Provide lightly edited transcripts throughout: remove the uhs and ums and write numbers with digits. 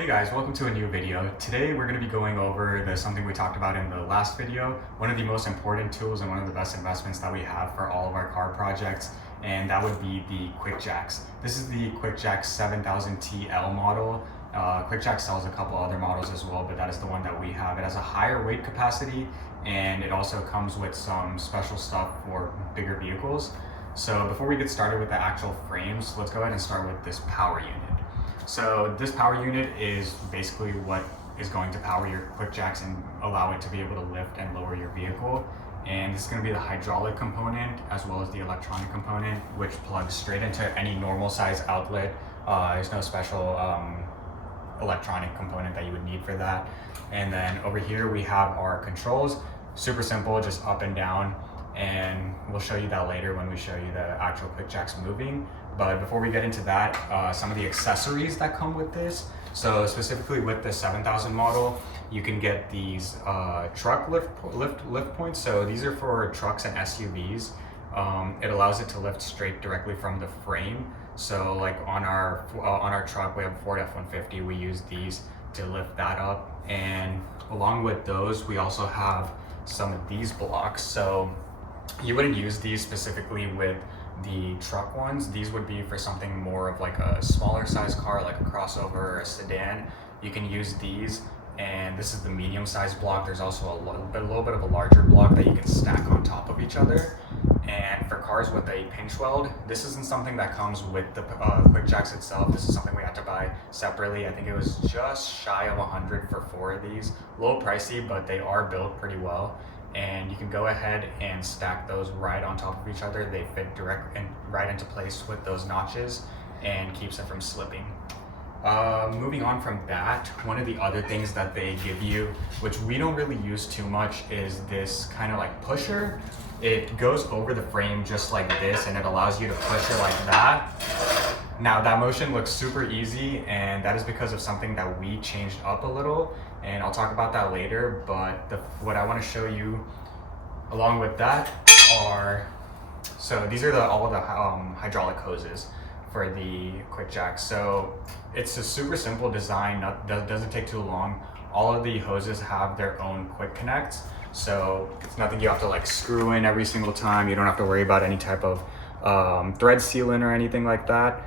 Hey guys, welcome to a new video. Today we're going to be going over something we talked about in the last video, one of the most important tools and one of the best investments that we have for all of our car projects, and that would be the Quickjacks. This is the Quickjacks 7000Tl model. Quickjacks sells a couple other models as well, but that is the one that we have. It has a higher weight capacity and it also comes with some special stuff for bigger vehicles. So before we get started with the actual frames, let's go ahead and start with this power unit. So this power unit is basically what is going to power your Quickjacks and allow it to be able to lift and lower your vehicle. And this is going to be the hydraulic component as well as the electronic component, which plugs straight into any normal size outlet. There's no special electronic component that you would need for that. And then over here we have our controls, super simple, just up and down. And we'll show you that later when we show you the actual Quickjacks moving. But before we get into that, some of the accessories that come with this. So specifically with the 7000 model, you can get these truck lift points. So these are for trucks and SUVs. It allows it to lift straight directly from the frame. So like on our truck, we have a Ford F-150. We use these to lift that up. And along with those, we also have some of these blocks. So you wouldn't use these specifically with the truck ones. These would be for something more of like a smaller size car, like a crossover or a sedan. You can use these, and this is the medium size block. There's also a little bit of a larger block that you can stack on top of each other. And for cars with a pinch weld, this isn't something that comes with the Quickjacks itself. This is something we had to buy separately. I think it was just shy of 100 for 4 of these. A little pricey, but they are built pretty well. And you can go ahead and stack those right on top of each other. They fit right into place with those notches and keeps it from slipping. Moving on from that, one of the other things that they give you, which we don't really use too much, is this kind of like pusher. It goes over the frame just like this, and it allows you to push it like that. Now that motion looks super easy, and that is because of something that we changed up a little, and I'll talk about that later. But what I want to show you along with that are, so these are all of the hydraulic hoses for the Quickjacks. So it's a super simple design, doesn't take too long. All of the hoses have their own quick connects, so it's nothing you have to like screw in every single time. You don't have to worry about any type of thread sealant or anything like that.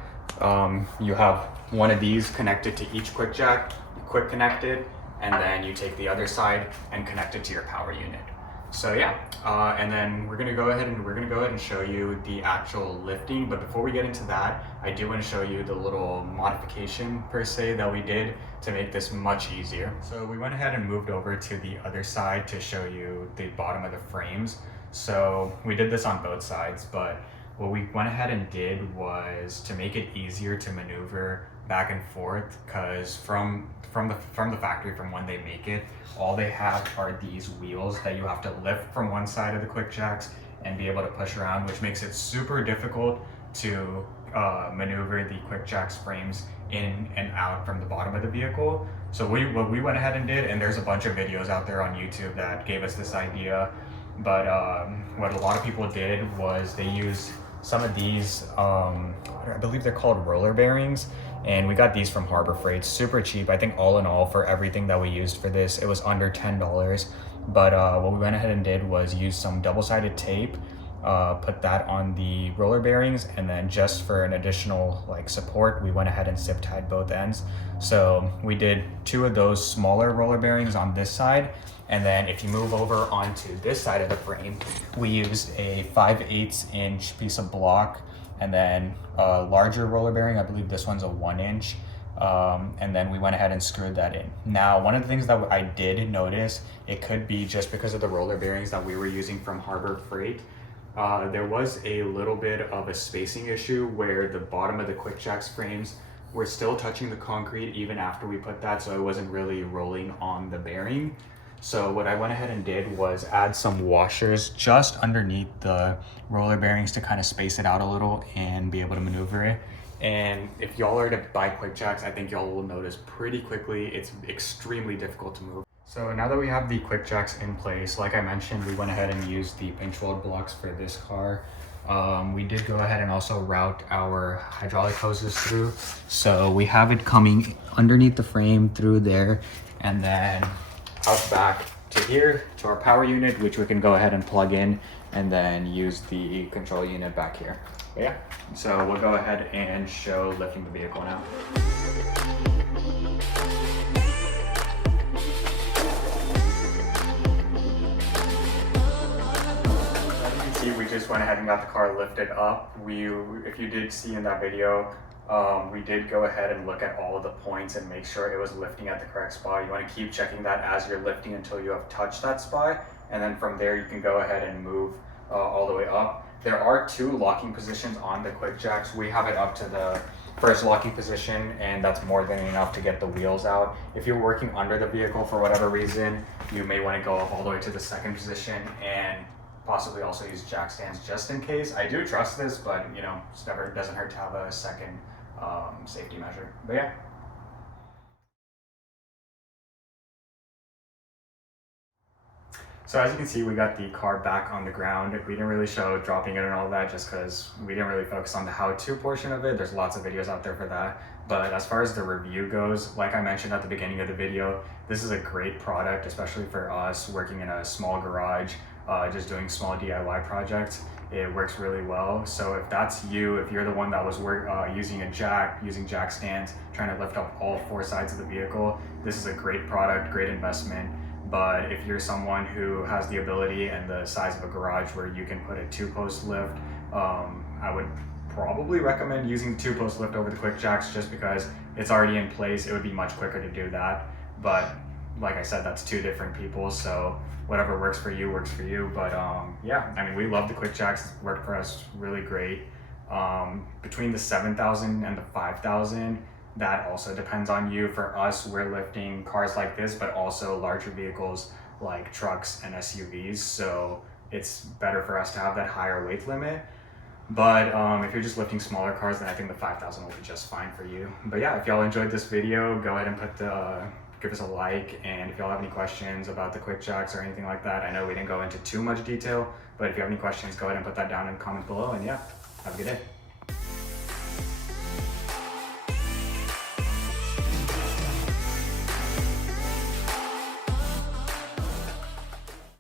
You have one of these connected to each Quickjack, quick connected, and then you take the other side and connect it to your power unit. So yeah, and then we're gonna go ahead and show you the actual lifting. But before we get into that, I do want to show you the little modification per se that we did to make this much easier. So we went ahead and moved over to the other side to show you the bottom of the frames. So we did this on both sides, but what we went ahead and did was to make it easier to maneuver back and forth, because from the factory, from when they make it, all they have are these wheels that you have to lift from one side of the Quickjacks and be able to push around, which makes it super difficult to maneuver the Quickjacks frames in and out from the bottom of the vehicle. So what we went ahead and did, and there's a bunch of videos out there on YouTube that gave us this idea, but what a lot of people did was they used some of these, I believe they're called roller bearings, and we got these from Harbor Freight, super cheap. I think all in all, for everything that we used for this, it was under $10. But what we went ahead and did was use some double-sided tape, put that on the roller bearings, and then just for an additional like support, we went ahead and zip tied both ends. So we did 2 of those smaller roller bearings on this side, and then if you move over onto this side of the frame, we used a 5/8 inch piece of block, and then a larger roller bearing. I believe this one's a 1 inch. And then we went ahead and screwed that in. Now, one of the things that I did notice, it could be just because of the roller bearings that we were using from Harbor Freight. There was a little bit of a spacing issue where the bottom of the Quickjacks frames were still touching the concrete even after we put that, so it wasn't really rolling on the bearing. So what I went ahead and did was add some washers just underneath the roller bearings to kind of space it out a little and be able to maneuver it. And if y'all are to buy Quickjacks, I think y'all will notice pretty quickly it's extremely difficult to move. So now that we have the Quickjacks in place, like I mentioned, we went ahead and used the pinch weld blocks for this car. we did go ahead and also route our hydraulic hoses through. So we have it coming underneath the frame through there, and then out back to here to our power unit, which we can go ahead and plug in and then use the control unit back here. But yeah, so we'll go ahead and show lifting the vehicle now. We just went ahead and got the car lifted up. If you did see in that video, we did go ahead and look at all of the points and make sure it was lifting at the correct spot. You want to keep checking that as you're lifting until you have touched that spot, and then from there you can go ahead and move all the way up. There are 2 locking positions on the Quickjacks. We have it up to the first locking position, and that's more than enough to get the wheels out. If you're working under the vehicle for whatever reason, you may want to go up all the way to the second position and possibly also use jack stands just in case. I do trust this, but you know, it doesn't hurt to have a second safety measure. But yeah. So as you can see, we got the car back on the ground. We didn't really show dropping it and all that just because we didn't really focus on the how-to portion of it. There's lots of videos out there for that. But as far as the review goes, like I mentioned at the beginning of the video, this is a great product, especially for us working in a small garage, just doing small DIY projects. It works really well. So if that's you, if you're the one that was using jack stands, trying to lift up all 4 sides of the vehicle, this is a great product, great investment. But if you're someone who has the ability and the size of a garage where you can put a 2-post lift, I would probably recommend using the 2-post lift over the Quickjacks just because it's already in place. It would be much quicker to do that. But like I said, that's 2 different people, so whatever works for you works for you. But yeah, I mean, we love the Quickjacks. It's worked for us really great. Between the 7,000 and the 5,000, that also depends on you. For us, we're lifting cars like this, but also larger vehicles like trucks and SUVs. So it's better for us to have that higher weight limit. But if you're just lifting smaller cars, then I think the 5,000 will be just fine for you. But yeah, if y'all enjoyed this video, go ahead and give us a like. And if y'all have any questions about the Quickjacks or anything like that, I know we didn't go into too much detail, but if you have any questions, go ahead and put that down in the comment below. And yeah, have a good day.